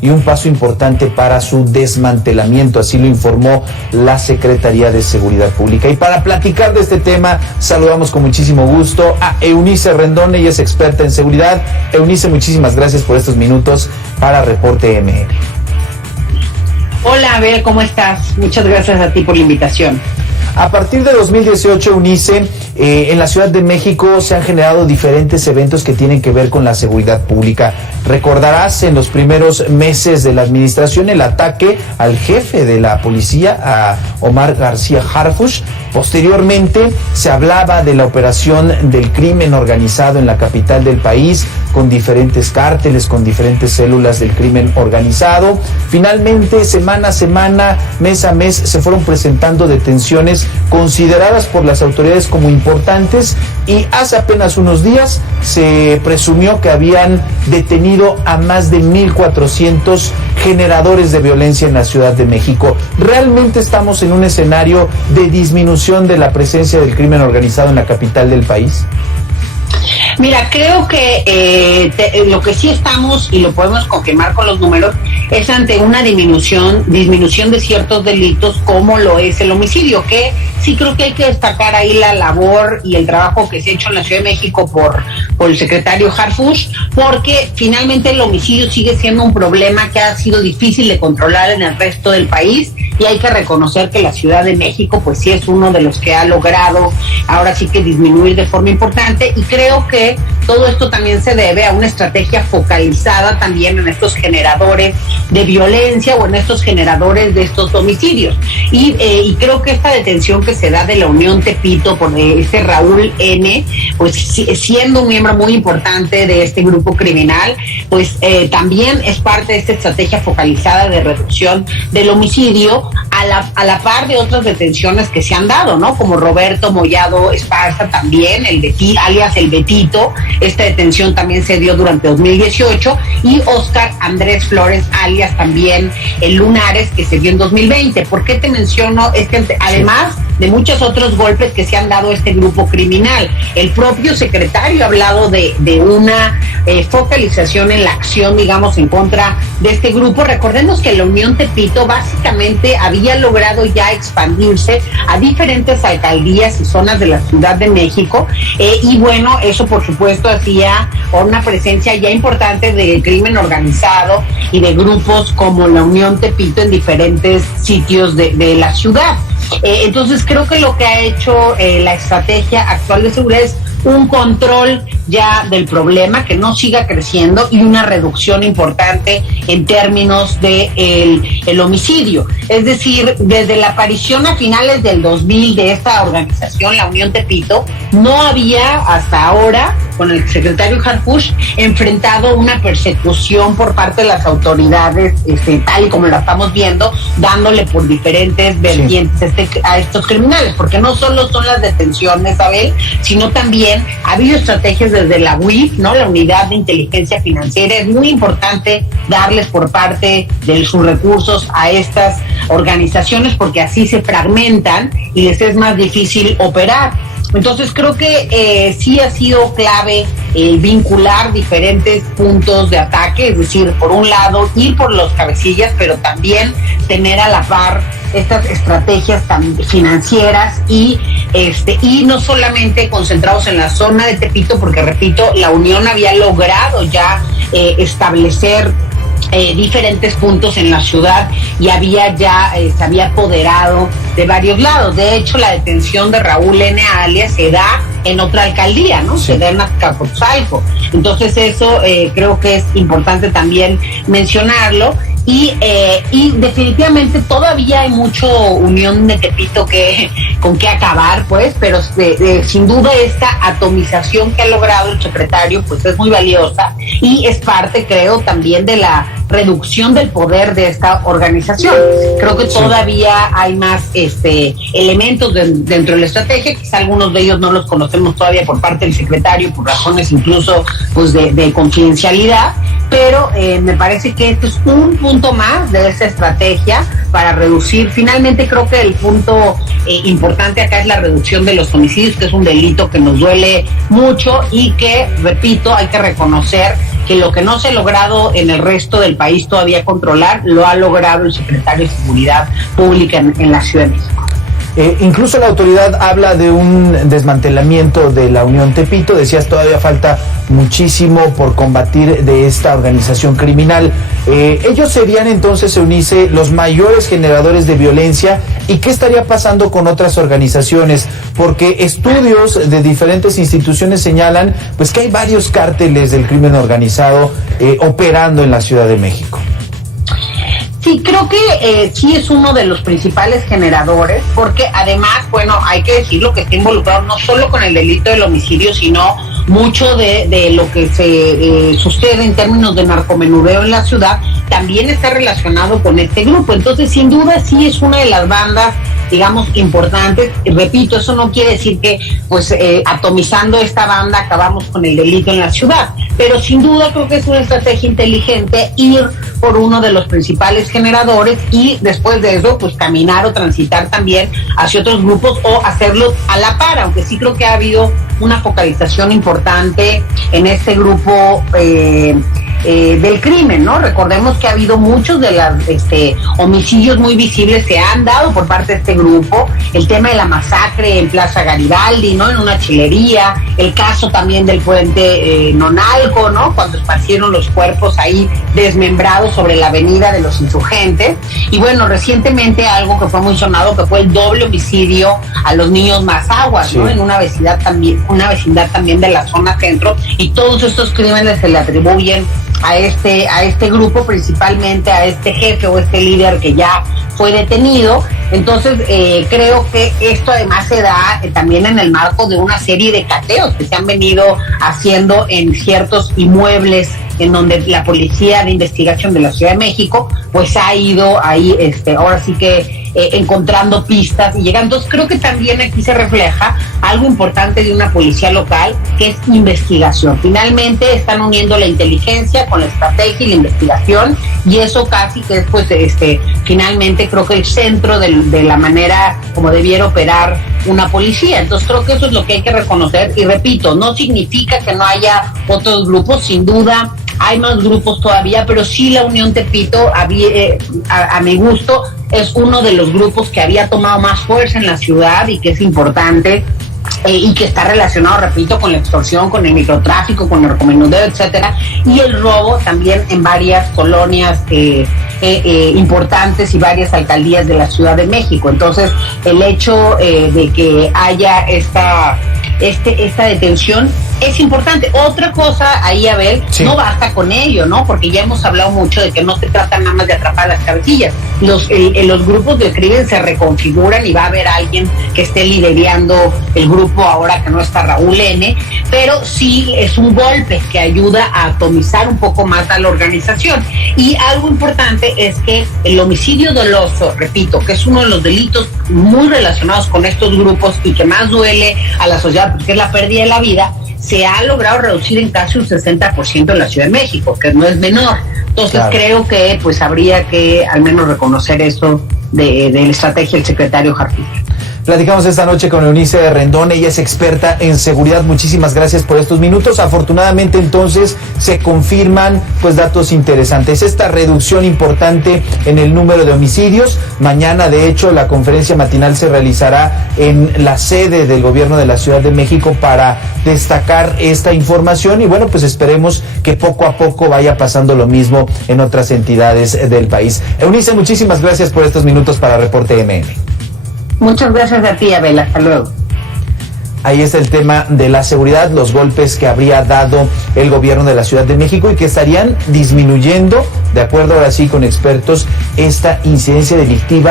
y un paso importante para su desmantelamiento, así lo informó la Secretaría de Seguridad Pública. Y para platicar de este tema, saludamos con muchísimo gusto a Eunice Rendón, ella es experta en seguridad. Eunice, muchísimas gracias por estos minutos para Reporte MN. Hola, Abel, ¿cómo estás? Muchas gracias a ti por la invitación. A partir de 2018, Eunice, en la Ciudad de México se han generado diferentes eventos que tienen que ver con la seguridad pública. Recordarás en los primeros meses de la administración el ataque al jefe de la policía, a Omar García Harfuch. Posteriormente se hablaba de la operación del crimen organizado en la capital del país, con diferentes cárteles, con diferentes células del crimen organizado. Finalmente, semana a semana, mes a mes, se fueron presentando detenciones consideradas por las autoridades como importantes, y hace apenas unos días se presumió que habían detenido a más de 1,400 generadores de violencia en la Ciudad de México. ¿Realmente estamos en un escenario de disminución de la presencia del crimen organizado en la capital del país? Mira, creo que lo que sí estamos, y lo podemos confirmar con los números, es ante una disminución de ciertos delitos, como lo es el homicidio, que sí creo que hay que destacar ahí la labor y el trabajo que se ha hecho en la Ciudad de México por el secretario Harfuch, porque finalmente el homicidio sigue siendo un problema que ha sido difícil de controlar en el resto del país, y hay que reconocer que la Ciudad de México pues sí es uno de los que ha logrado ahora sí que disminuir de forma importante, y creo que todo esto también se debe a una estrategia focalizada también en estos generadores de violencia o en estos generadores de estos homicidios. Y creo que esta detención que se da de la Unión Tepito por este Raúl N., pues siendo un miembro muy importante de este grupo criminal, pues también es parte de esta estrategia focalizada de reducción del homicidio, a la par de otras detenciones que se han dado, ¿no? Como Roberto Mollado Esparza también, alias el Betito. Esta detención también se dio durante 2018, y Oscar Andrés Flores, alias también el Lunares, que se dio en 2020. ¿Por qué te menciono? Es que además de muchos otros golpes que se han dado a este grupo criminal, el propio secretario ha hablado de una focalización en la acción, digamos, en contra de este grupo. Recordemos que la Unión Tepito básicamente había logrado ya expandirse a diferentes alcaldías y zonas de la Ciudad de México, y bueno, eso por supuesto hacía una presencia ya importante del crimen organizado y de grupos como la Unión Tepito en diferentes sitios de la ciudad. Entonces creo que lo que ha hecho la estrategia actual de seguridad es un control ya del problema, que no siga creciendo, y una reducción importante en términos de el homicidio. Es decir, desde la aparición a finales del 2000 de esta organización, la Unión Tepito, no había hasta ahora, con el secretario Harfuch, enfrentado una persecución por parte de las autoridades, tal y como la estamos viendo, dándole por diferentes vertientes a estos criminales, porque no solo son las detenciones, Abel, sino también ha habido estrategias desde la UIF, ¿no? La Unidad de Inteligencia Financiera. Es muy importante darles por parte de sus recursos a estas organizaciones, porque así se fragmentan y les es más difícil operar. Entonces creo que sí ha sido clave el vincular diferentes puntos de ataque, es decir, por un lado ir por los cabecillas, pero también tener a la par estas estrategias financieras y no solamente concentrados en la zona de Tepito, porque repito, la Unión había logrado ya establecer diferentes puntos en la ciudad, y había ya se había apoderado de varios lados. De hecho, la detención de Raúl N. alias se da en otra alcaldía, ¿no? Sí. Se da en Azcapotzalco. Entonces eso creo que es importante también mencionarlo. Y definitivamente todavía hay mucho Unión de Tepito con que acabar, pues, pero sin duda esta atomización que ha logrado el secretario pues es muy valiosa, y es parte, creo, también de la reducción del poder de esta organización. Creo que todavía hay más elementos dentro de la estrategia, quizá algunos de ellos no los conocemos todavía por parte del secretario, por razones incluso pues de confidencialidad, pero me parece que esto es un punto más de esa estrategia para reducir. Finalmente creo que el punto importante acá es la reducción de los homicidios, que es un delito que nos duele mucho y que, repito, hay que reconocer que lo que no se ha logrado en el resto del país todavía controlar, lo ha logrado el secretario de Seguridad Pública en la Ciudad de México. Incluso la autoridad habla de un desmantelamiento de la Unión Tepito. Decías, todavía falta muchísimo por combatir de esta organización criminal. Ellos serían entonces, Eunice, los mayores generadores de violencia. ¿Y qué estaría pasando con otras organizaciones? Porque estudios de diferentes instituciones señalan pues que hay varios cárteles del crimen organizado operando en la Ciudad de México. Sí, creo que sí es uno de los principales generadores, porque además, bueno, hay que decirlo, que está involucrado no solo con el delito del homicidio, sino mucho de lo que se sucede en términos de narcomenudeo en la ciudad, también está relacionado con este grupo. Entonces, sin duda, sí es una de las bandas, digamos, importantes. Y repito, eso no quiere decir que, pues, atomizando esta banda acabamos con el delito en la ciudad, pero sin duda creo que es una estrategia inteligente ir por uno de los principales generadores y después de eso, pues, caminar o transitar también hacia otros grupos o hacerlos a la par, aunque sí creo que ha habido una focalización importante en este grupo del crimen, ¿no? Recordemos que ha habido muchos de los homicidios muy visibles se han dado por parte de este grupo. El tema de la masacre en Plaza Garibaldi, ¿no? En una chilería, el caso también del puente Nonalco, ¿no? Cuando esparcieron los cuerpos ahí desmembrados sobre la avenida de los Insurgentes. Y bueno, recientemente algo que fue muy sonado, que fue el doble homicidio a los niños Mazaguas, ¿no? En una vecindad también de la zona centro, y todos estos crímenes se le atribuyen a este grupo, principalmente a este jefe o este líder que ya fue detenido. Entonces creo que esto además se da también en el marco de una serie de cateos que se han venido haciendo en ciertos inmuebles en donde la Policía de Investigación de la Ciudad de México pues ha ido ahí ahora sí que encontrando pistas y llegando. Entonces creo que también aquí se refleja algo importante de una policía local, que es investigación. Finalmente están uniendo la inteligencia con la estrategia y la investigación, y eso casi que es pues finalmente creo que el centro de la manera como debiera operar una policía. Entonces creo que eso es lo que hay que reconocer, y repito, no significa que no haya otros grupos, sin duda hay más grupos todavía, pero sí la Unión Tepito a mi gusto es uno de los grupos que había tomado más fuerza en la ciudad y que es importante, y que está relacionado, repito, con la extorsión, con el microtráfico, con el narcomenudeo, etcétera, y el robo también en varias colonias importantes y varias alcaldías de la Ciudad de México. Entonces, el hecho de que haya esta detención es importante. Otra cosa ahí, Abel, sí, no basta con ello, ¿no? Porque ya hemos hablado mucho de que no se trata nada más de atrapar las cabecillas. Los grupos de crimen se reconfiguran y va a haber alguien que esté liderando el grupo ahora que no está Raúl N., pero sí es un golpe que ayuda a atomizar un poco más a la organización. Y algo importante es que el homicidio doloso, repito, que es uno de los delitos muy relacionados con estos grupos y que más duele a la sociedad, porque es la pérdida de la vida, se ha logrado reducir en casi un 60% en la Ciudad de México, que no es menor. Entonces claro, creo que pues habría que al menos reconocer esto de la estrategia del secretario Jarquín. Platicamos esta noche con Eunice Rendón, ella es experta en seguridad. Muchísimas gracias por estos minutos. Afortunadamente entonces se confirman pues datos interesantes. Esta reducción importante en el número de homicidios. Mañana de hecho la conferencia matinal se realizará en la sede del gobierno de la Ciudad de México para destacar esta información, y bueno, pues esperemos que poco a poco vaya pasando lo mismo en otras entidades del país. Eunice, muchísimas gracias por estos minutos para Reporte MN. Muchas gracias a ti, Abel. Hasta luego. Ahí está el tema de la seguridad, los golpes que habría dado el gobierno de la Ciudad de México y que estarían disminuyendo, de acuerdo ahora sí con expertos, esta incidencia delictiva.